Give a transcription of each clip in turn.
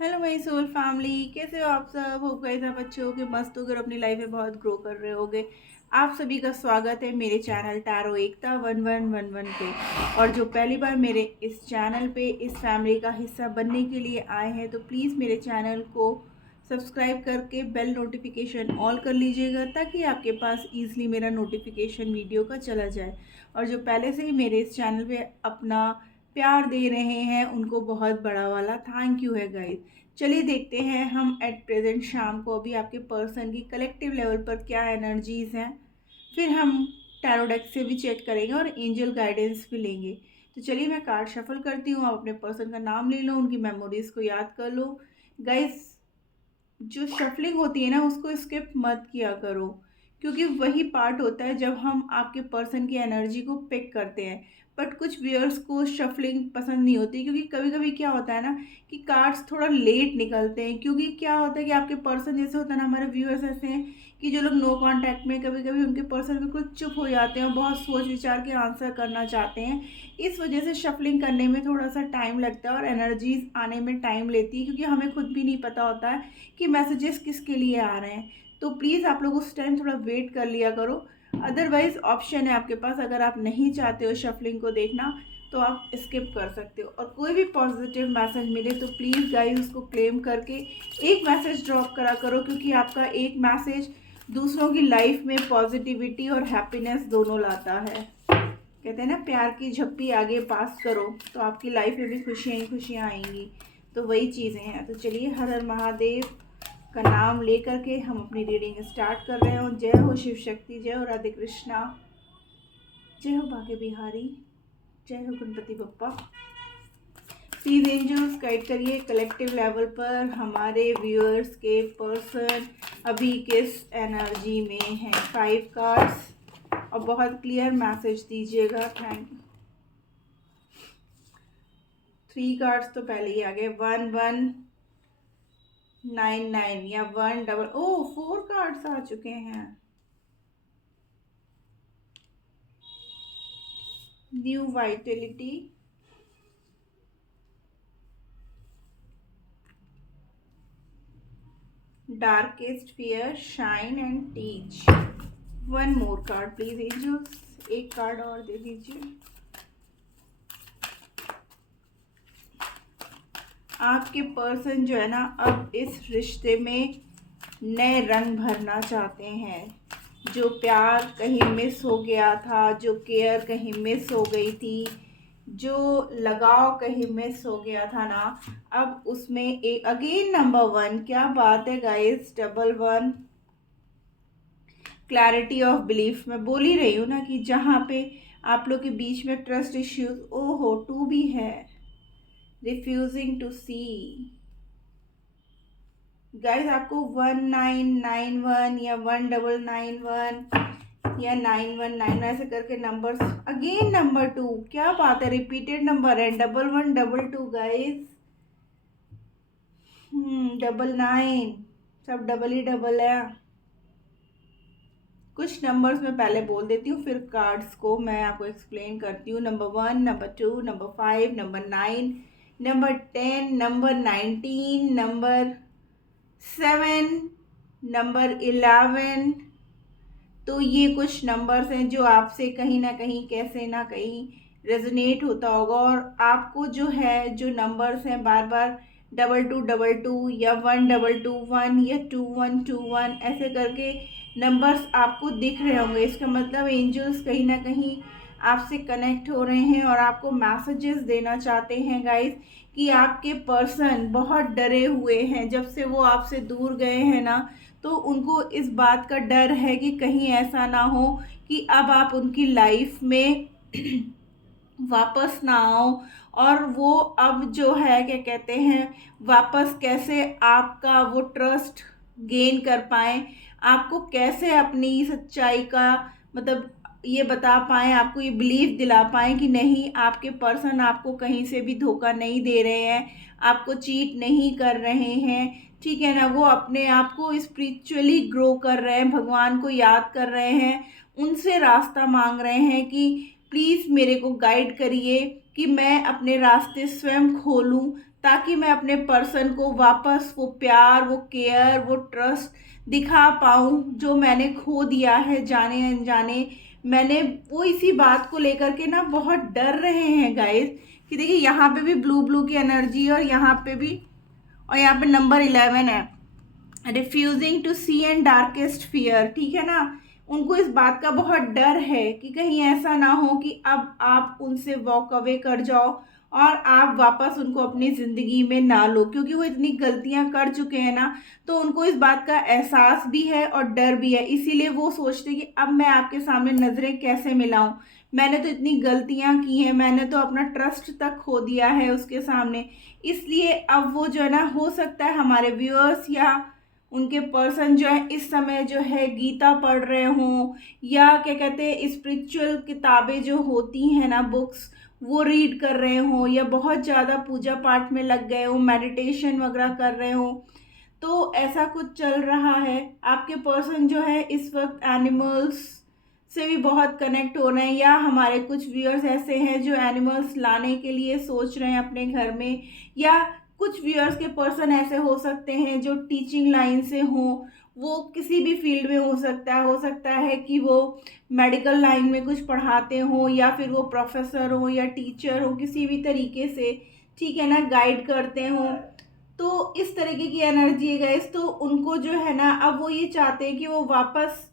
Hello my soul family, कैसे हो आप सब। होप गाइस आप अच्छे होगे, मस्त होगे और अपनी लाइफ में बहुत ग्रो कर रहे होगे। आप सभी का स्वागत है मेरे चैनल टैरो एकता 1111 पे। और जो पहली बार मेरे इस चैनल पे इस फैमिली का हिस्सा बनने के लिए आए हैं तो प्लीज़ मेरे चैनल को सब्सक्राइब करके बेल नोटिफिकेशन ऑल कर लीजिएगा ताकि आपके पास ईजिली मेरा नोटिफिकेशन वीडियो का चला जाए। और जो पहले से ही मेरे इस चैनल पे अपना प्यार दे रहे हैं उनको बहुत बड़ा वाला थैंक यू है गाइस। चलिए देखते हैं हम एट प्रेजेंट शाम को अभी आपके पर्सन की कलेक्टिव लेवल पर क्या एनर्जीज हैं। फिर हम टैरो डेक से भी चेक करेंगे और एंजल गाइडेंस भी लेंगे। तो चलिए मैं कार्ड शफल करती हूँ, आप अपने पर्सन का नाम ले लो, उनकी मेमोरीज को याद कर लो। गाइस, जो शफलिंग होती है ना उसको स्किप मत किया करो, क्योंकि वही पार्ट होता है जब हम आपके पर्सन की एनर्जी को पिक करते हैं। बट कुछ व्यूअर्स को शफलिंग पसंद नहीं होती, क्योंकि कभी कभी क्या होता है ना कि कार्ड्स थोड़ा लेट निकलते हैं। क्योंकि क्या होता है कि आपके पर्सन जैसे होता है ना, हमारे व्यूअर्स ऐसे हैं कि जो लोग नो कांटेक्ट में, कभी कभी उनके पर्सन बिल्कुल चुप हो जाते हैं और बहुत सोच विचार के आंसर करना चाहते हैं। इस वजह से शफलिंग करने में थोड़ा सा टाइम लगता है और एनर्जीज आने में टाइम लेती है, क्योंकि हमें खुद भी नहीं पता होता है कि मैसेजेस किसके लिए आ रहे हैं। तो प्लीज़ आप लोग उस टाइम थोड़ा वेट कर लिया करो। अदरवाइज ऑप्शन है आपके पास, अगर आप नहीं चाहते हो शफलिंग को देखना तो आप स्किप कर सकते हो। और कोई भी पॉजिटिव मैसेज मिले तो प्लीज़ गाइस उसको क्लेम करके एक मैसेज ड्रॉप करा करो, क्योंकि आपका एक मैसेज दूसरों की लाइफ में पॉजिटिविटी और हैप्पीनेस दोनों लाता है। कहते हैं ना, प्यार की झप्पी आगे पास करो तो आपकी लाइफ में भी खुशियाँ ही खुशियाँ आएंगी। तो वही चीज़ें हैं। तो चलिए हर हर महादेव का नाम लेकर के हम अपनी रीडिंग स्टार्ट कर रहे हो। जय हो शिव शक्ति, जय हो राधे कृष्णा, जय हो बाके बिहारी, जय हो Ganpati Bappa. Please angels guide करिए कलेक्टिव लेवल पर हमारे व्यूअर्स के पर्सन अभी किस एनर्जी में है। 5 कार्ड्स और बहुत क्लियर मैसेज दीजिएगा। Thank you. 3 कार्ड्स तो पहले ही आ गए। 1199 या 4 कार्ड्स आ चुके हैं। New vitality, darkest fear, shine and teach. 1 more card please angels, एक कार्ड और दे दीजिए। आपके पर्सन जो है ना अब इस रिश्ते में नए रंग भरना चाहते हैं। जो प्यार कहीं मिस हो गया था, जो केयर कहीं मिस हो गई थी, जो लगाव कहीं मिस हो गया था ना, अब उसमें एक अगेन नंबर 1। क्या बात है guys, double 1। Clarity of belief. मैं बोल ही रही हूँ ना कि जहाँ पे आप लोग के बीच में ट्रस्ट इश्यूज, ओहो 2 भी है। Refusing to C. गाइस आपको 1991 या 1991 या 919 ऐसे करके नंबर्स, अगेन नंबर 2। क्या बात है, रिपीटेड नंबर है। 1112 गाइस, 99, सब डबल ही डबल है। कुछ नंबर्स मैं पहले बोल देती हूँ, फिर कार्ड्स को मैं आपको एक्सप्लेन करती हूँ। Number 1, number 2, number 5, number 9, number 10, number 19, number 7, number 11। तो ये कुछ नंबर्स हैं जो आपसे कहीं ना कहीं कैसे ना कहीं रेजोनेट होता होगा। और आपको जो है, जो नंबर्स हैं बार बार 2222 या 1221 या 2121 ऐसे करके नंबर्स आपको दिख रहे होंगे। इसका मतलब एंजल्स कहीं ना कहीं आपसे कनेक्ट हो रहे हैं और आपको मैसेजेस देना चाहते हैं गाइस, कि आपके पर्सन बहुत डरे हुए हैं। जब से वो आपसे दूर गए हैं ना, तो उनको इस बात का डर है कि कहीं ऐसा ना हो कि अब आप उनकी लाइफ में वापस ना आओ। और वो अब जो है क्या कहते हैं, वापस कैसे आपका वो ट्रस्ट गेन कर पाए, आपको कैसे अपनी सच्चाई का मतलब ये बता पाएँ, आपको ये बिलीव दिला पाएँ कि नहीं, आपके पर्सन आपको कहीं से भी धोखा नहीं दे रहे हैं, आपको चीट नहीं कर रहे हैं। ठीक है ना, वो अपने आप को स्पिरिचुअली ग्रो कर रहे हैं, भगवान को याद कर रहे हैं, उनसे रास्ता मांग रहे हैं कि प्लीज़ मेरे को गाइड करिए कि मैं अपने रास्ते स्वयं खोलूं, ताकि मैं अपने पर्सन को वापस वो प्यार, वो केयर, वो ट्रस्ट दिखा पाऊँ जो मैंने खो दिया है जाने अनजाने। मैंने वो इसी बात को लेकर के ना बहुत डर रहे हैं गाइस, कि देखिए यहाँ पे भी ब्लू ब्लू की एनर्जी है और यहाँ पे भी, और यहाँ पे नंबर 11 है, refusing to see and darkest fear. ठीक है ना, उनको इस बात का बहुत डर है कि कहीं ऐसा ना हो कि अब आप उनसे वॉक अवे कर जाओ और आप वापस उनको अपनी ज़िंदगी में ना लो, क्योंकि वो इतनी गलतियां कर चुके हैं ना। तो उनको इस बात का एहसास भी है और डर भी है, इसीलिए वो सोचते कि अब मैं आपके सामने नज़रें कैसे मिलाऊं, मैंने तो इतनी गलतियां की हैं, मैंने तो अपना ट्रस्ट तक खो दिया है उसके सामने। इसलिए अब वो जो है ना, हो सकता है हमारे व्यूअर्स या उनके पर्सन जो है इस समय जो है गीता पढ़ रहे हों, या क्या कहते हैं स्पिरिचुअल किताबें जो होती हैं ना, बुक्स, वो रीड कर रहे हों, या बहुत ज़्यादा पूजा पाठ में लग गए हों, मेडिटेशन वगैरह कर रहे हों। तो ऐसा कुछ चल रहा है। आपके पर्सन जो है इस वक्त एनिमल्स से भी बहुत कनेक्ट हो रहे हैं, या हमारे कुछ व्यूअर्स ऐसे हैं जो एनिमल्स लाने के लिए सोच रहे हैं अपने घर में, या कुछ व्यूअर्स के पर्सन ऐसे हो सकते हैं जो टीचिंग लाइन से हों, वो किसी भी फील्ड में हो सकता है कि वो मेडिकल लाइन में कुछ पढ़ाते हों, या फिर वो प्रोफेसर हो या टीचर हो, किसी भी तरीके से, ठीक है ना, गाइड करते हों। तो इस तरीके की एनर्जी है गाइस। तो उनको जो है ना, अब वो ये चाहते हैं कि वो वापस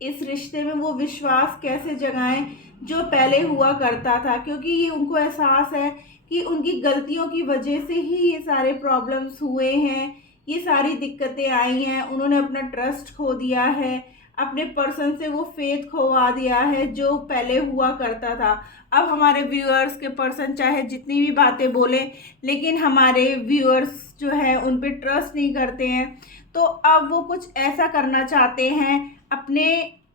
इस रिश्ते में वो विश्वास कैसे जगाएं जो पहले हुआ करता था, क्योंकि ये उनको एहसास है कि उनकी गलतियों की वजह से ही ये सारे प्रॉब्लम्स हुए हैं, ये सारी दिक्कतें आई हैं। उन्होंने अपना ट्रस्ट खो दिया है, अपने पर्सन से वो फेथ खोवा दिया है जो पहले हुआ करता था। अब हमारे व्यूअर्स के पर्सन चाहे जितनी भी बातें बोलें, लेकिन हमारे व्यूअर्स जो है उन पे ट्रस्ट नहीं करते हैं। तो अब वो कुछ ऐसा करना चाहते हैं अपने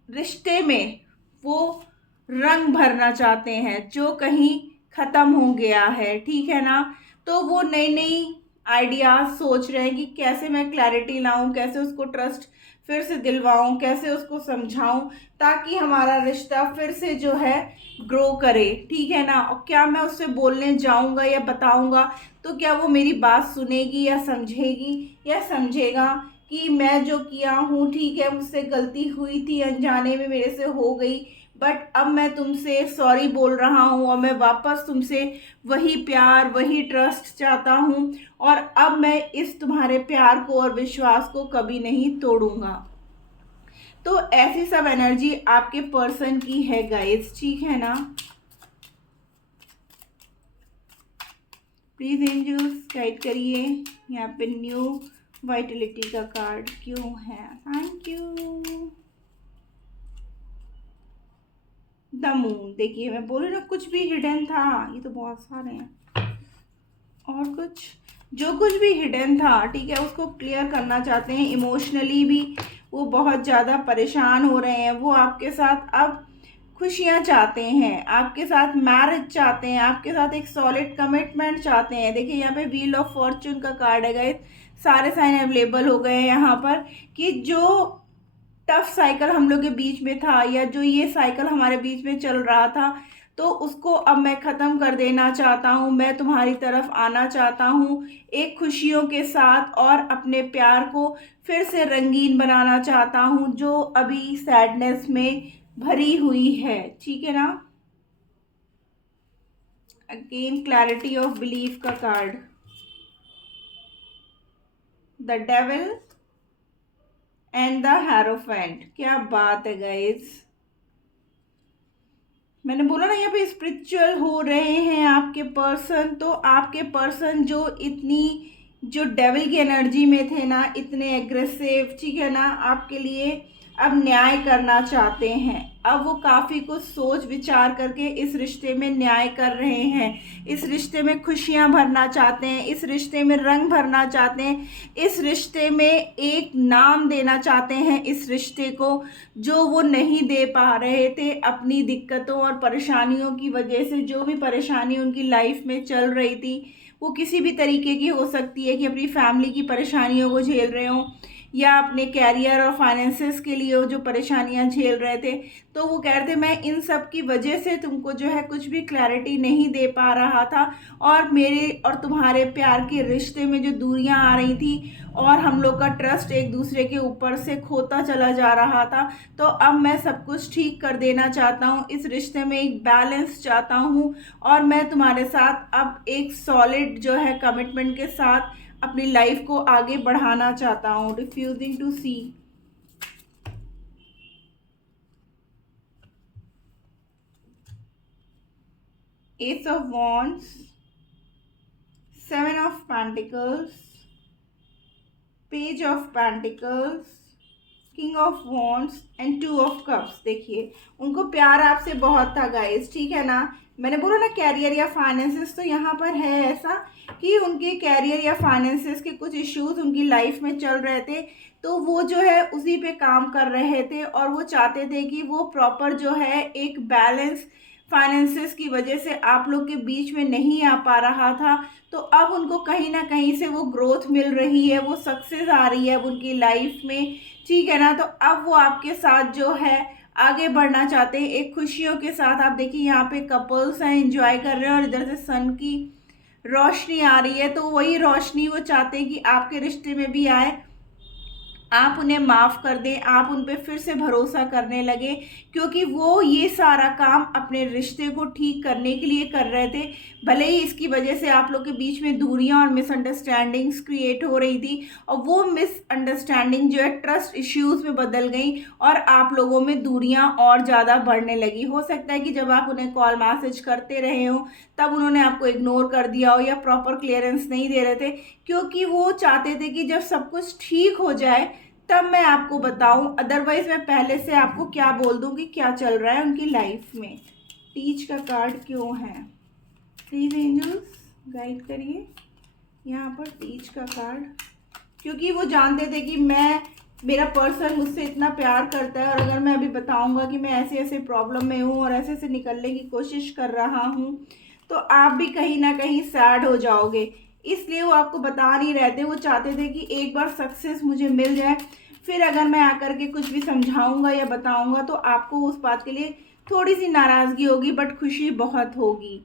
रिश्ते में, वो रंग भरना चाहते हैं जो कहीं ख़त्म हो गया है, ठीक है ना। तो वो नई नई आइडियाज़ सोच रहे हैं कि कैसे मैं क्लैरिटी लाऊं, कैसे उसको ट्रस्ट फिर से दिलवाऊं, कैसे उसको समझाऊं, ताकि हमारा रिश्ता फिर से जो है ग्रो करे, ठीक है ना। और क्या मैं उससे बोलने जाऊंगा या बताऊंगा तो क्या वो मेरी बात सुनेगी या समझेगी, या समझेगा कि मैं जो किया हूँ ठीक है, मुझसे गलती हुई थी, अनजाने में मेरे से हो गई, बट अब मैं तुमसे सॉरी बोल रहा हूँ और मैं वापस तुमसे वही प्यार, वही ट्रस्ट चाहता हूँ, और अब मैं इस तुम्हारे प्यार को और विश्वास को कभी नहीं तोड़ूंगा। तो ऐसी सब एनर्जी आपके पर्सन की है गाइस, ठीक है ना। प्लीज एंजल्स गाइड करिए। यहाँ पे न्यू वाइटलिटी का कार्ड क्यों है? Thank you. द मून, देखिए मैं बोलूँ ना, कुछ भी हिडन था, ये तो बहुत सारे हैं, और कुछ जो कुछ भी हिडन था, ठीक है, उसको क्लियर करना चाहते हैं। इमोशनली भी वो बहुत ज़्यादा परेशान हो रहे हैं, वो आपके साथ अब खुशियाँ चाहते हैं, आपके साथ मैरिज चाहते हैं, आपके साथ एक सॉलिड कमिटमेंट चाहते हैं। देखिए यहाँ पे व्हील ऑफ फॉर्चून का कार्ड है गाइस, सारे साइन अवेलेबल हो गए हैं यहाँ पर, कि जो टफ साइकिल हम लोग के बीच में था, या जो ये साइकिल हमारे बीच में चल रहा था, तो उसको अब मैं ख़त्म कर देना चाहता हूँ। मैं तुम्हारी तरफ आना चाहता हूँ एक खुशियों के साथ, और अपने प्यार को फिर से रंगीन बनाना चाहता हूँ जो अभी सैडनेस में भरी हुई है, ठीक है ना। अगेन क्लैरिटी ऑफ बिलीफ का card, the devil and the hierophant. क्या बात है गाइस, मैंने बोला ना यहाँ पे स्पिरिचुअल हो रहे हैं आपके पर्सन। तो आपके पर्सन जो इतनी, जो डेविल की एनर्जी में थे ना, इतने एग्रेसिव, ठीक है ना, आपके लिए अब न्याय करना चाहते हैं। अब वो काफ़ी कुछ सोच विचार करके इस रिश्ते में न्याय कर रहे हैं, इस रिश्ते में खुशियां भरना चाहते हैं, इस रिश्ते में रंग भरना चाहते हैं, इस रिश्ते में एक नाम देना चाहते हैं इस रिश्ते को, जो वो नहीं दे पा रहे थे अपनी दिक्कतों और परेशानियों की वजह से। जो भी परेशानी उनकी लाइफ में चल रही थी, वो किसी भी तरीके की हो सकती है, कि अपनी फैमिली की परेशानियों को झेल रहे हों, या अपने कैरियर और फाइनेंसेस के लिए वो जो परेशानियां झेल रहे थे, तो वो कह रहे थे मैं इन सब की वजह से तुमको जो है कुछ भी क्लैरिटी नहीं दे पा रहा था, और मेरे और तुम्हारे प्यार के रिश्ते में जो दूरियां आ रही थी और हम लोग का ट्रस्ट एक दूसरे के ऊपर से खोता चला जा रहा था। तो अब मैं सब कुछ ठीक कर देना चाहता हूँ, इस रिश्ते में एक बैलेंस चाहता हूँ, और मैं तुम्हारे साथ अब एक सॉलिड जो है कमिटमेंट के साथ अपनी लाइफ को आगे बढ़ाना चाहता हूँ। Refusing to see. Ace of wands, seven of pentacles, page of pentacles, king of wands and two of cups. देखिए उनको प्यार आपसे बहुत था गाइस, ठीक है ना। मैंने बोला ना कैरियर या फाइनेंसेस, तो यहाँ पर है ऐसा कि उनके कैरियर या फाइनेंसेस के कुछ इश्यूज उनकी लाइफ में चल रहे थे, तो वो जो है उसी पे काम कर रहे थे, और वो चाहते थे कि वो प्रॉपर जो है एक बैलेंस फाइनेंसेस की वजह से आप लोग के बीच में नहीं आ पा रहा था। तो अब उनको कहीं ना कहीं से वो ग्रोथ मिल रही है, वो सक्सेस आ रही है अब उनकी लाइफ में, ठीक है ना। तो अब वो आपके साथ जो है आगे बढ़ना चाहते हैं एक खुशियों के साथ। आप देखिए यहाँ पे कपल्स हैं, एंजॉय कर रहे हैं, और इधर से सन की रोशनी आ रही है, तो वही रोशनी वो चाहते हैं कि आपके रिश्ते में भी आए, आप उन्हें माफ़ कर दें, आप उन पर फिर से भरोसा करने लगे, क्योंकि वो ये सारा काम अपने रिश्ते को ठीक करने के लिए कर रहे थे। भले ही इसकी वजह से आप लोग के बीच में दूरियां और मिसअंडरस्टैंडिंग्स क्रिएट हो रही थी, और वो मिसअंडरस्टैंडिंग जो है ट्रस्ट इश्यूज़ में बदल गई, और आप लोगों में दूरियां और ज़्यादा बढ़ने लगी। हो सकता है कि जब आप उन्हें कॉल मैसेज करते रहे हो तब उन्होंने आपको इग्नोर कर दिया हो, या प्रॉपर क्लियरेंस नहीं दे रहे थे, क्योंकि वो चाहते थे कि जब सब कुछ ठीक हो जाए तब मैं आपको बताऊं, अदरवाइज मैं पहले से आपको क्या बोल दूं कि क्या चल रहा है उनकी लाइफ में। टीच का कार्ड क्यों है? प्लीज एंजल्स गाइड करिए यहाँ पर टीच का कार्ड, क्योंकि वो जानते थे कि मेरा पर्सन मुझसे इतना प्यार करता है, और अगर मैं अभी बताऊंगा कि मैं ऐसे ऐसे प्रॉब्लम में हूँ और ऐसे ऐसे निकलने की कोशिश कर रहा हूँ, तो आप भी कहीं ना कहीं सैड हो जाओगे। इसलिए वो आपको बता नहीं रहे थे, वो चाहते थे कि एक बार सक्सेस मुझे मिल जाए, फिर अगर मैं आकर के कुछ भी समझाऊंगा या बताऊंगा तो आपको उस बात के लिए थोड़ी सी नाराज़गी होगी, बट खुशी बहुत होगी।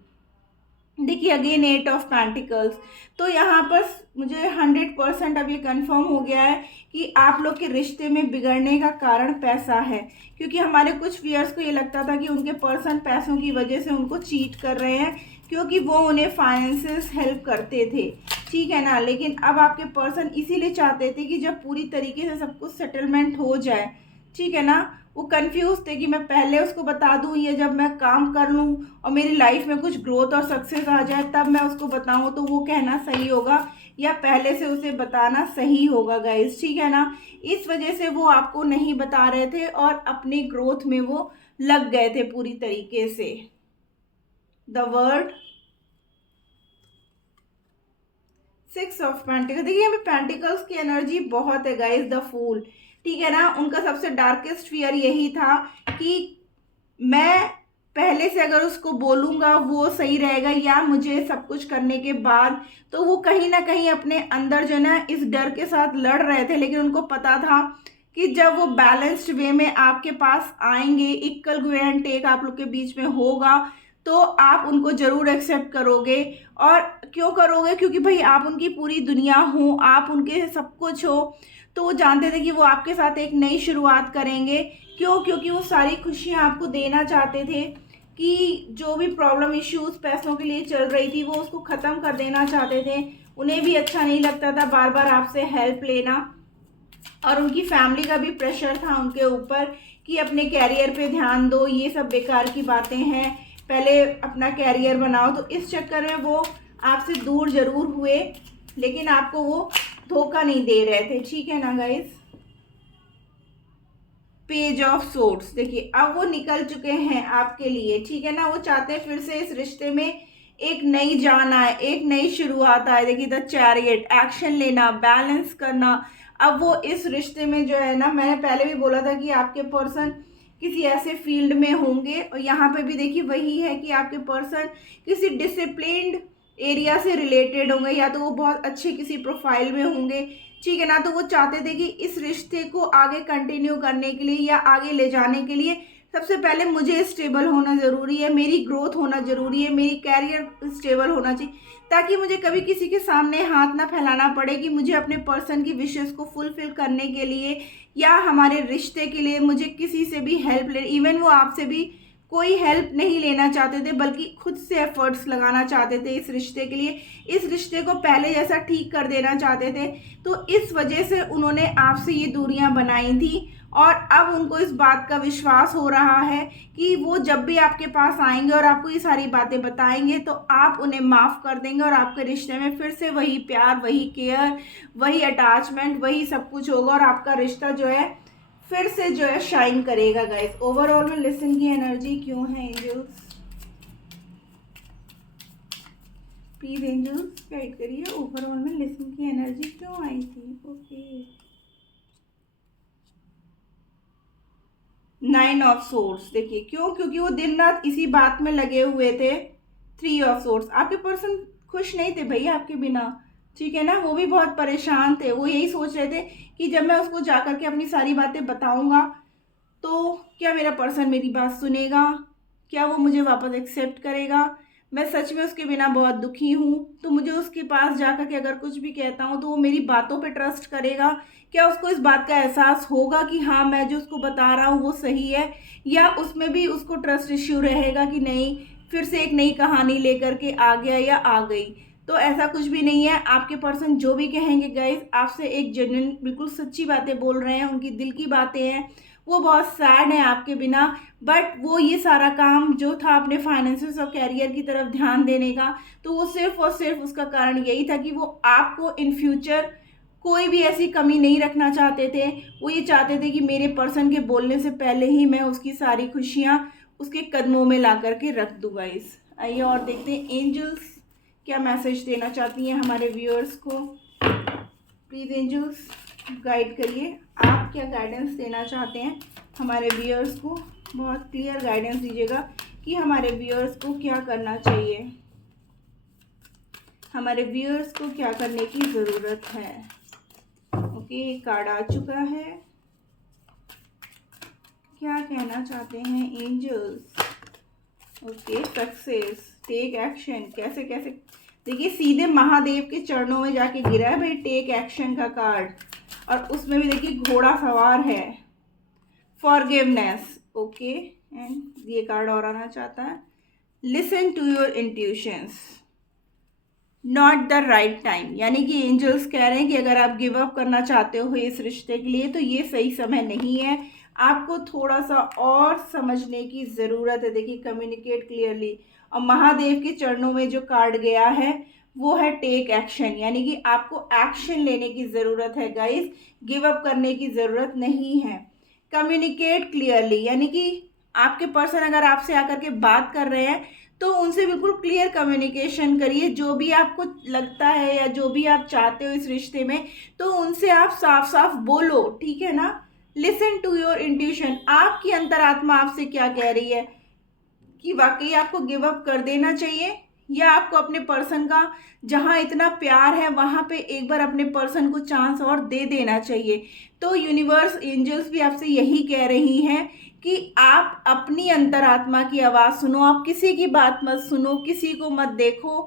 देखिए अगेन एट ऑफ पेंटिकल्स, तो यहाँ पर मुझे 100% अब ये कंफर्म हो गया है कि आप लोग के रिश्ते में बिगड़ने का कारण पैसा है, क्योंकि हमारे कुछ व्यूअर्स को ये लगता था कि उनके पर्सन पैसों की वजह से उनको चीट कर रहे हैं, क्योंकि वो उन्हें फाइनेंशियल हेल्प करते थे, ठीक है ना। लेकिन अब आपके पर्सन इसीलिए चाहते थे कि जब पूरी तरीके से सब कुछ सेटलमेंट हो जाए, ठीक है ना, वो कंफ्यूज थे कि मैं पहले उसको बता दूं या जब मैं काम कर लूं और मेरी लाइफ में कुछ ग्रोथ और सक्सेस आ जाए तब मैं उसको बताऊं, तो वो कहना सही होगा या पहले से उसे बताना सही होगा गाइस, ठीक है ना। इस वजह से वो आपको नहीं बता रहे थे और अपनी ग्रोथ में वो लग गए थे पूरी तरीके से। The word, six of pentacles, देखिए यहाँ पे पेंटिकल्स की एनर्जी बहुत है गाइस। द फूल, ठीक है ना, उनका सबसे डार्केस्ट फियर यही था कि मैं पहले से अगर उसको बोलूँगा वो सही रहेगा, या मुझे सब कुछ करने के बाद, तो वो कहीं ना कहीं अपने अंदर जो ना इस डर के साथ लड़ रहे थे। लेकिन उनको पता था कि जब वो बैलेंस्ड वे में आपके पास आएंगे, इक्वल गिव एंड टेक आप लोग के बीच में होगा, तो आप उनको ज़रूर एक्सेप्ट करोगे। और क्यों करोगे? क्योंकि भाई आप उनकी पूरी दुनिया हो, आप उनके सब कुछ हो, तो वो जानते थे कि वो आपके साथ एक नई शुरुआत करेंगे। क्यों? क्योंकि वो सारी खुशियाँ आपको देना चाहते थे, कि जो भी प्रॉब्लम इश्यूज पैसों के लिए चल रही थी वो उसको ख़त्म कर देना चाहते थे। उन्हें भी अच्छा नहीं लगता था बार बार आपसे हेल्प लेना, और उनकी फैमिली का भी प्रेशर था उनके ऊपर कि अपने कैरियर पे ध्यान दो, ये सब बेकार की बातें हैं, पहले अपना कैरियर बनाओ। तो इस चक्कर में वो आपसे दूर ज़रूर हुए, लेकिन आपको वो धोखा नहीं दे रहे थे, ठीक है ना गाइस। पेज ऑफ सोर्ड्स, देखिए अब वो निकल चुके हैं आपके लिए, ठीक है ना। वो चाहते हैं फिर से इस रिश्ते में एक नई जान आए, एक नई शुरुआत आए। देखिए द चैरियट, एक्शन लेना, बैलेंस करना। अब वो इस रिश्ते में जो है ना, मैंने पहले भी बोला था कि आपके पर्सन किसी ऐसे फील्ड में होंगे, और यहाँ पे भी देखिए वही है कि आपके पर्सन किसी डिसिप्लिन्ड एरिया से रिलेटेड होंगे, या तो वो बहुत अच्छे किसी प्रोफाइल में होंगे, ठीक है ना। तो वो चाहते थे कि इस रिश्ते को आगे कंटिन्यू करने के लिए या आगे ले जाने के लिए सबसे पहले मुझे स्टेबल होना ज़रूरी है, मेरी ग्रोथ होना ज़रूरी है, मेरी कैरियर स्टेबल होना चाहिए, ताकि मुझे कभी किसी के सामने हाथ ना फैलाना पड़े कि मुझे अपने पर्सन की विशेस को फुलफिल करने के लिए या हमारे रिश्ते के लिए मुझे किसी से भी हेल्प ले, इवन वो आपसे भी कोई हेल्प नहीं लेना चाहते थे, बल्कि खुद से एफर्ट्स लगाना चाहते थे इस रिश्ते के लिए, इस रिश्ते को पहले जैसा ठीक कर देना चाहते थे। तो इस वजह से उन्होंने आपसे ये दूरियां बनाई थी, और अब उनको इस बात का विश्वास हो रहा है कि वो जब भी आपके पास आएंगे और आपको ये सारी बातें बताएंगे तो आप उन्हें माफ़ कर देंगे, और आपके रिश्ते में फिर से वही प्यार, वही केयर, वही अटैचमेंट, वही सब कुछ होगा, और आपका रिश्ता जो है फिर से जो है शाइन करेगा गाइस। ओवरऑल में लिसन की एनर्जी क्यों है एंजल्स, प्लीज एंजल्स गाइड करिए। ओवरऑल में लिसन की एनर्जी क्यों आई थी? ओके, 9 ऑफ सोर्स, देखिए क्यों, क्योंकि वो दिन रात इसी बात में लगे हुए थे। 3 ऑफ सोर्स, आपके पर्सन खुश नहीं थे भैया आपके बिना, ठीक है ना। वो भी बहुत परेशान थे, वो यही सोच रहे थे कि जब मैं उसको जा करके अपनी सारी बातें बताऊंगा तो क्या मेरा पर्सन मेरी बात सुनेगा, क्या वो मुझे वापस एक्सेप्ट करेगा। मैं सच में उसके बिना बहुत दुखी हूँ, तो मुझे उसके पास जा कर के अगर कुछ भी कहता हूँ तो वो मेरी बातों पे ट्रस्ट करेगा, क्या उसको इस बात का एहसास होगा कि हाँ मैं जो उसको बता रहा हूँ वो सही है, या उसमें भी उसको ट्रस्ट इश्यू रहेगा कि नहीं फिर से एक नई कहानी लेकर के आ गया या आ गई। तो ऐसा कुछ भी नहीं है, आपके पर्सन जो भी कहेंगे गाइस आपसे एक जेन्युइन बिल्कुल सच्ची बातें बोल रहे हैं, उनकी दिल की बातें हैं। वो बहुत सैड है आपके बिना, बट वो ये सारा काम जो था अपने फाइनेंसेस और कैरियर की तरफ ध्यान देने का, तो वो सिर्फ और सिर्फ उसका कारण यही था कि वो आपको इन फ्यूचर कोई भी ऐसी कमी नहीं रखना चाहते थे। वो ये चाहते थे कि मेरे पर्सन के बोलने से पहले ही मैं उसकी सारी खुशियाँ उसके कदमों में ला करके रख दूँ गाइस। आइए और देखते हैं एंजल्स क्या मैसेज देना चाहती हैं हमारे व्यूअर्स को। प्लीज़ एंजल्स गाइड करिए, आप क्या गाइडेंस देना चाहते हैं हमारे व्यूअर्स को। बहुत क्लियर गाइडेंस दीजिएगा कि हमारे व्यूअर्स को क्या करना चाहिए, हमारे व्यूअर्स को क्या करने की ज़रूरत है। ओके, कार्ड आ चुका है, क्या कहना चाहते हैं angels. Okay, success, take action, कैसे कैसे, देखिए सीधे महादेव के चरणों में जाके गिरा है भाई टेक एक्शन का कार्ड, और उसमें भी देखिए घोड़ा सवार है, फॉरगिवनेस। ओके, एंड ये कार्ड और आना चाहता है, listen to your intuitions, not the right time. यानी कि एंजल्स कह रहे हैं कि अगर आप गिव अप करना चाहते हो इस रिश्ते के लिए तो ये सही समय नहीं है, आपको थोड़ा सा और समझने की ज़रूरत है। देखिए कम्युनिकेट क्लियरली, और महादेव के चरणों में जो कार्ड गया है वो है टेक एक्शन, यानी कि आपको एक्शन लेने की ज़रूरत है गाइस, गिव अप करने की ज़रूरत नहीं है। कम्युनिकेट क्लियरली, यानी कि आपके पर्सन अगर आपसे आकर के बात कर रहे हैं तो उनसे बिल्कुल क्लियर कम्युनिकेशन करिए, जो भी आपको लगता है या जो भी आप चाहते हो इस रिश्ते में तो उनसे आप साफ साफ बोलो, ठीक है ना। लिसन टू योर इंट्यूशन, आपकी अंतरात्मा आपसे क्या कह रही है, कि वाकई आपको गिव अप कर देना चाहिए या आपको अपने पर्सन का जहाँ इतना प्यार है वहाँ पे एक बार अपने पर्सन को चांस और दे देना चाहिए। तो यूनिवर्स एंजल्स भी आपसे यही कह रही हैं कि आप अपनी अंतरात्मा की आवाज़ सुनो, आप किसी की बात मत सुनो, किसी को मत देखो,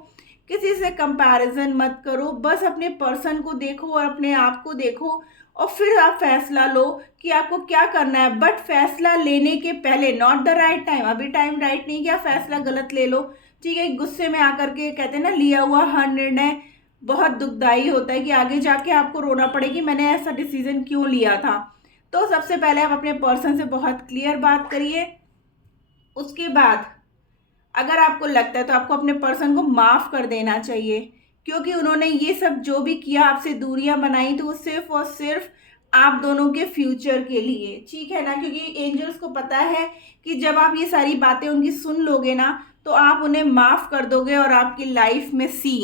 किसी से कंपैरिजन मत करो, बस अपने पर्सन को देखो और अपने आप को देखो, और फिर आप फैसला लो कि आपको क्या करना है। बट फैसला लेने के पहले, नॉट द राइट टाइम, अभी टाइम राइट नहीं कि आप फैसला गलत ले लो, ठीक है। गुस्से में आकर के कहते हैं ना, लिया हुआ हर निर्णय बहुत दुखदाई होता है कि आगे जाके आपको रोना पड़े कि मैंने ऐसा डिसीजन क्यों लिया था। तो सबसे पहले आप अपने पर्सन से बहुत क्लियर बात करिए, उसके बाद अगर आपको लगता है तो आपको अपने पर्सन को माफ़ कर देना चाहिए, क्योंकि उन्होंने ये सब जो भी किया, आपसे दूरियां बनाई, तो वो सिर्फ और सिर्फ आप दोनों के फ्यूचर के लिए, ठीक है ना। क्योंकि एंजल्स को पता है कि जब आप ये सारी बातें उनकी सुन लोगे ना तो आप उन्हें माफ़ कर दोगे और आपकी लाइफ में सी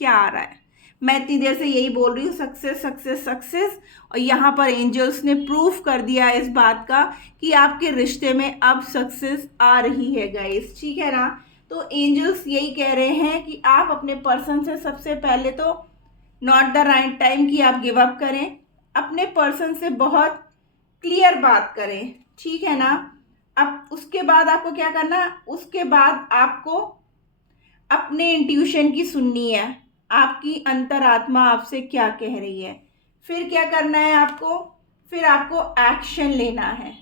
क्या आ रहा है। मैं इतनी देर से यही बोल रही हूँ, सक्सेस सक्सेस सक्सेस, और यहाँ पर एंजल्स ने प्रूफ कर दिया इस बात का कि आपके रिश्ते में अब सक्सेस आ रही है गाइस, ठीक है ना। तो एंजल्स यही कह रहे हैं कि आप अपने पर्सन से सबसे पहले तो नॉट द राइट टाइम कि आप गिव अप करें, अपने पर्सन से बहुत क्लियर बात करें, ठीक है ना। अब उसके बाद आपको क्या करना है, उसके बाद आपको अपने इंट्यूशन की सुननी है, आपकी अंतरात्मा आपसे क्या कह रही है। फिर क्या करना है आपको, फिर आपको एक्शन लेना है।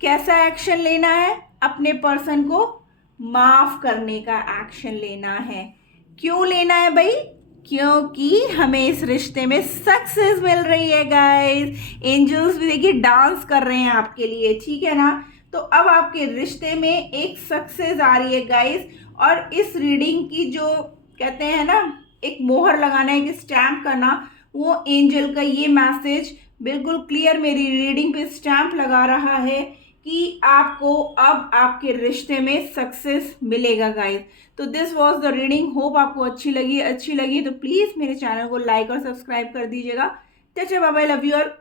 कैसा एक्शन लेना है, अपने पर्सन को माफ करने का एक्शन लेना है। क्यों लेना है भाई, क्योंकि हमें इस रिश्ते में सक्सेस मिल रही है गाइस। एंजल्स भी देखिए डांस कर रहे हैं आपके लिए, ठीक है ना। तो अब आपके रिश्ते में एक सक्सेस आ रही है गाइस। और इस रीडिंग की जो कहते हैं ना एक मोहर लगाना, एक स्टैम्प करना, वो एंजल का ये मैसेज बिल्कुल क्लियर मेरी रीडिंग पे स्टैम्प लगा रहा है कि आपको अब आपके रिश्ते में सक्सेस मिलेगा गाइस। तो this was the reading, hope आपको अच्छी लगी तो प्लीज़ मेरे चैनल को लाइक और सब्सक्राइब कर दीजिएगा। बाय बाय, लव यू और